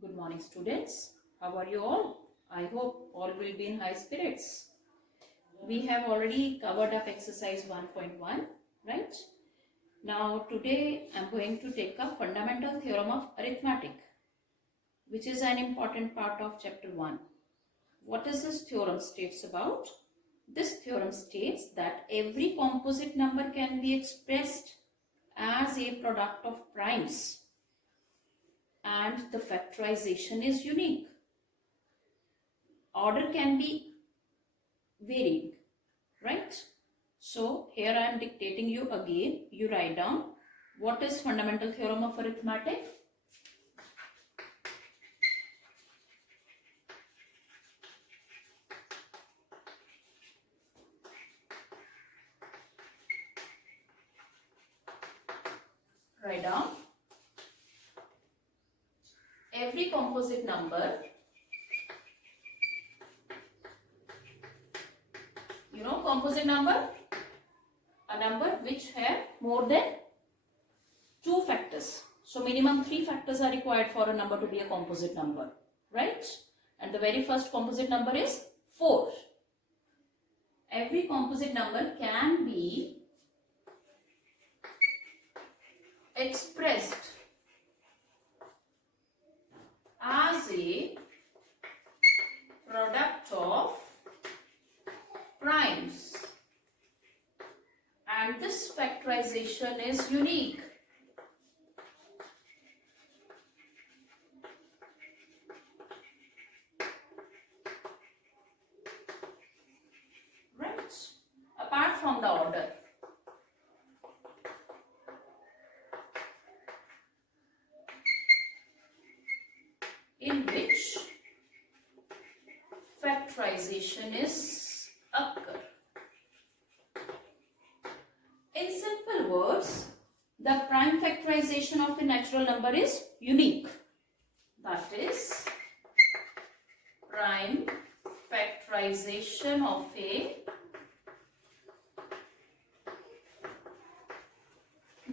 Good morning, students. How are you all? I hope all will be in high spirits. We have already covered up exercise 1.1, right? Now, today I am going to take up fundamental theorem of arithmetic, which is an important part of chapter 1. What is this theorem states about? This theorem states that every composite number can be expressed as a product of primes and the factorization is unique. Order can be varying, right? So here I am dictating you again. You write down what is fundamental theorem of arithmetic. Write down every composite number, composite number, a number which have more than 2 factors. So minimum 3 factors are required for a number to be a composite number, right? And the very first composite number is 4. Every composite number can be expressed as a product of primes, and this factorization is unique. Right? Apart from the order. In which factorization is occur. In simple words, the prime factorization of a natural number is unique. That is, prime factorization of a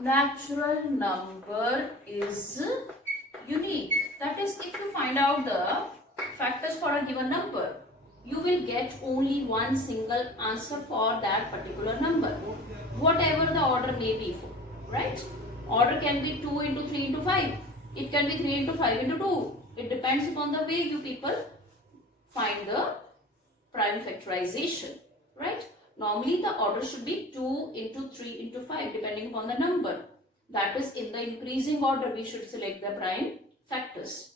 natural number is unique. That is, if you find out the factors for a given number, you will get only one single answer for that particular number, whatever the order may be, right? Order can be 2 into 3 into 5. It can be 3 into 5 into 2. It depends upon the way you people find the prime factorization, right? Normally the order should be 2 into 3 into 5 depending upon the number. That is, in the increasing order we should select the prime factors.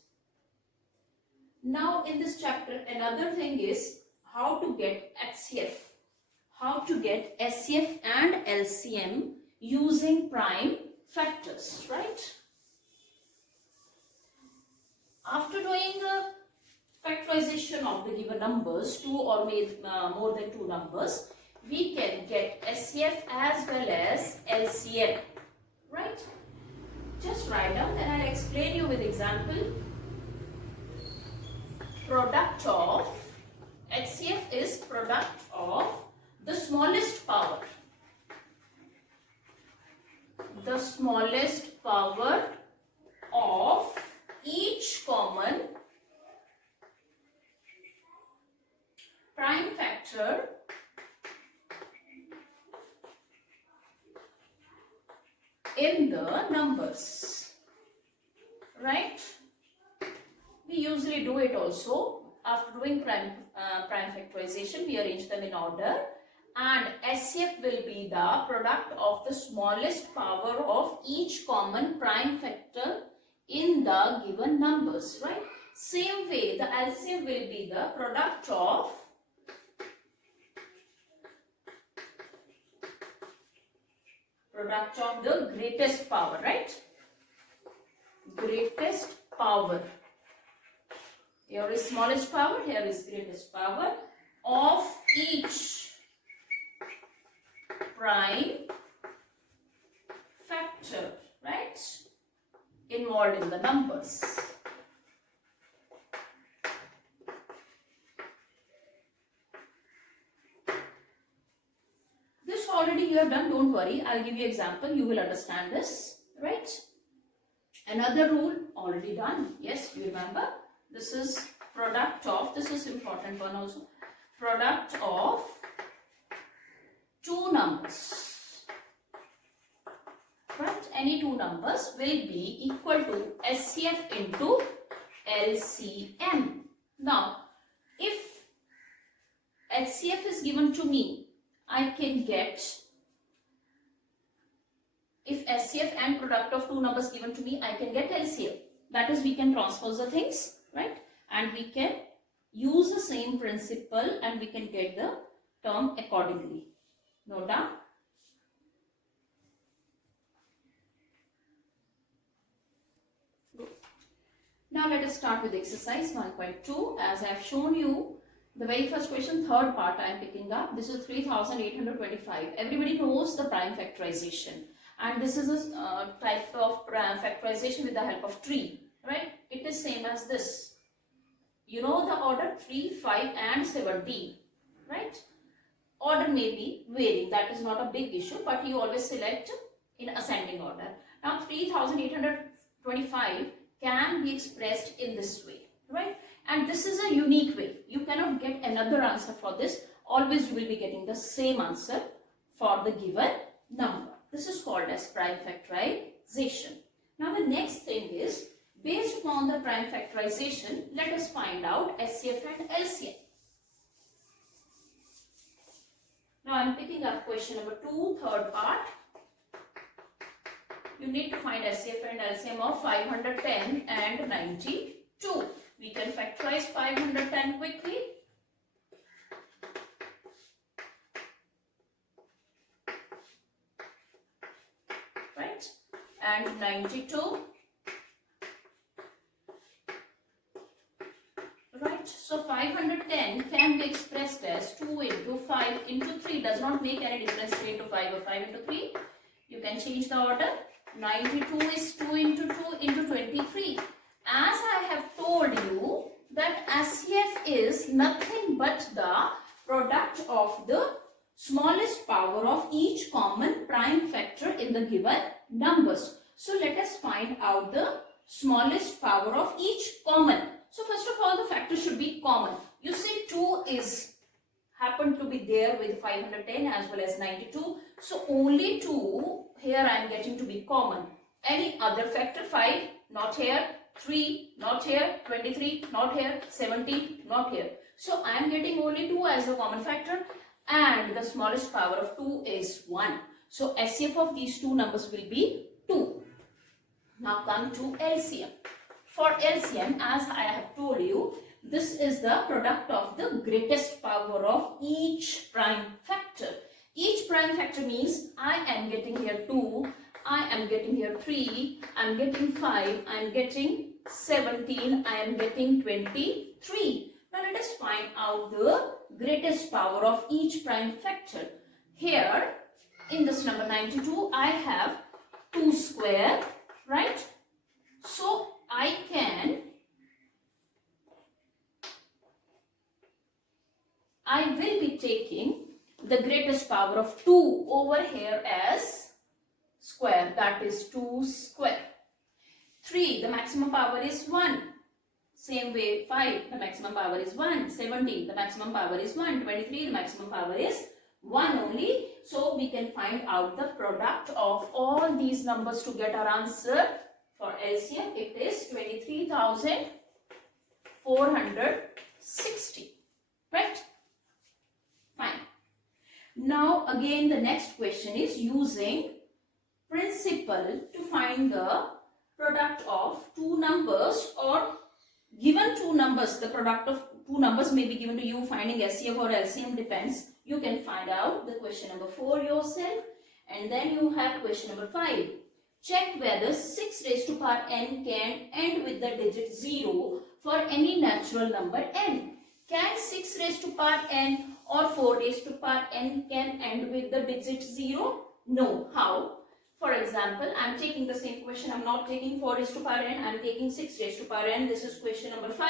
Now in this chapter, another thing is how to get HCF. How to get SCF and LCM using prime factors, right? After doing the factorization of the given numbers, 2 or more than 2 numbers, we can get SCF as well as LCM, right? Just write down and I'll explain you with example. Product of HCF is product of the smallest power. The smallest power of each common prime factor in the numbers, right? We usually do it also. After doing prime factorization, we arrange them in order, and SCF will be the product of the smallest power of each common prime factor in the given numbers, right? Same way, the LCM will be the product of the greatest power, right? Greatest power. Here is smallest power, here is greatest power of each prime factor, right? Involved in the numbers. This already you have done, don't worry. I'll give you example, you will understand this, right? Another rule already done. Yes, you remember? This is product of, this is important one also, product of two numbers. Right? Any two numbers will be equal to SCF into LCM. Now, if HCF is given to me, I can get, if SCF and product of two numbers given to me, I can get LCM. That is, we can transpose the things, right? And we can use the same principle and we can get the term accordingly. Note down. Now let us start with exercise 1.2. As I have shown you, the very first question, third part I am picking up. This is 3825. Everybody knows the prime factorization. And this is a type of factorization with the help of tree, right? It is same as this. You know the order 3, 5 and 7D, right? Order may be varying. That is not a big issue, but you always select in ascending order. Now 3825 can be expressed in this way, right? And this is a unique way. You cannot get another answer for this. Always you will be getting the same answer for the given number. This is called as prime factorization. Now the next thing is, based upon the prime factorization, let us find out SCF and LCM. Now I am picking up question number 2, third part. You need to find SCF and LCM of 510 and 92. We can factorize 510 quickly. Right? And 92. Right? So 510 can be expressed as 2 into 5 into 3. Does not make any difference 3 into 5 or 5 into 3. You can change the order. 92 is 2 into 2 into 23. As I have told you that SCF is nothing but the product of the smallest power of each common prime factor in the given numbers. So let us find out the smallest power of each common. So first of all, the factor should be common. You see 2 is happened to be there with 510 as well as 92. So only 2 here I am getting to be common. Any other factor, 5 not here, 3 not here, 23 not here, 17 not here. So I am getting only 2 as the common factor and the smallest power of 2 is 1. So SCF of these two numbers will be 2. Now come to LCM. For LCM, as I have told you, this is the product of the greatest power of each prime factor. Each prime factor means I am getting here 2, I am getting here 3, I am getting 5, I am getting 17, I am getting 23. Now let us find out the greatest power of each prime factor. Here in this number 92, I have 2 square, right? So I will be taking the greatest power of 2 over here as square, that is 2 square. 3, the maximum power is 1. Same way 5, the maximum power is 1. 17, the maximum power is 1. 23, the maximum power is 1 only. So we can find out the product of all these numbers to get our answer. For LCM, it is 23,460. Right? Fine. Now again the next question is using principle to find the product of two numbers or given two numbers. The product of two numbers may be given to you. Finding SCF or LCM depends. You can find out the question number 4 yourself, and then you have question number 5. Check whether 6 raised to power n can end with the digit 0 for any natural number n. Can 6 raised to power n or 4 raised to power n can end with the digit 0? No. How? For example, I am taking the same question. I am not taking 4 raised to power n. I am taking 6 raised to power n. This is question number 5.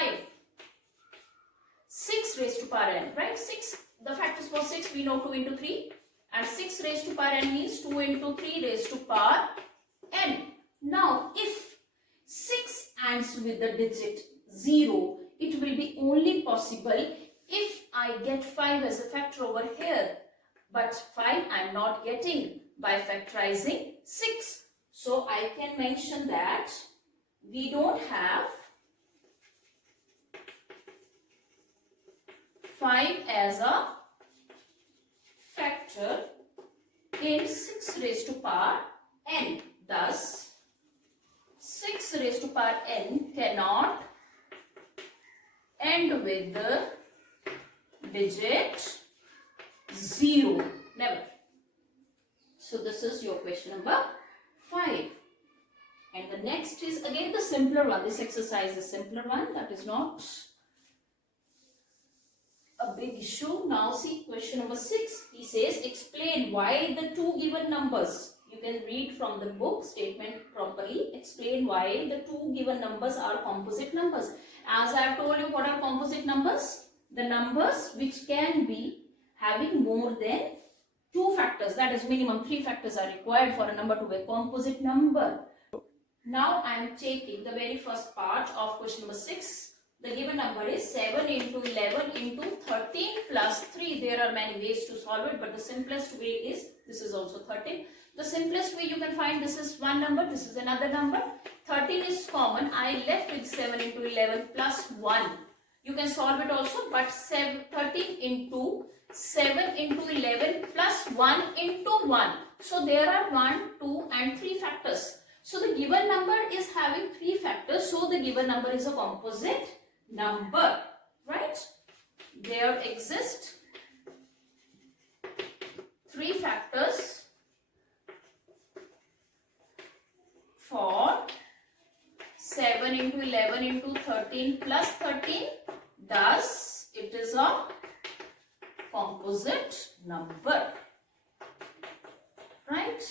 6 raised to power n, right? 6, the factors for 6 we know 2 into 3. And 6 raised to power n means 2 into 3 raised to power n. Now, if 6 ends with the digit 0. It will be only possible if I get 5 as a factor over here. But 5 I am not getting by factorizing 6. So I can mention that we don't have 5 as a factor in 6 raised to power n. Thus, 6 raised to power n cannot end with the digit 0. Never. So this is your question number 5. And the next is again the simpler one. This exercise is simpler one. That is not a big issue. Now see question number 6. He says explain why the two given numbers. You can read from the book statement properly. Explain why the two given numbers are composite numbers. As I have told you, what are composite numbers? The numbers which can be having more than 2 factors. That is minimum 3 factors are required for a number to be a composite number. Now I am taking the very first part of question number 6. The given number is 7 into 11 into 13 plus 3. There are many ways to solve it, but the simplest way is, this is also 13. The simplest way you can find, this is one number, this is another number. 13 is common. I left with 7 into 11 plus 1. You can solve it also, but 13 into 7 into 11 plus 1 into 1. So there are 1, 2 and 3 factors. So the given number is having 3 factors. So the given number is a composite number, right? There exist 3 factors for 7 into 11 into 13 plus 13. Thus, it is a composite number, right?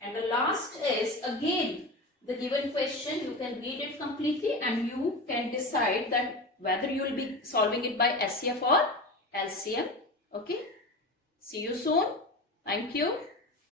And the last is again the given question. You can read it completely and you can decide that whether you will be solving it by SCF or LCM. Okay. See you soon. Thank you.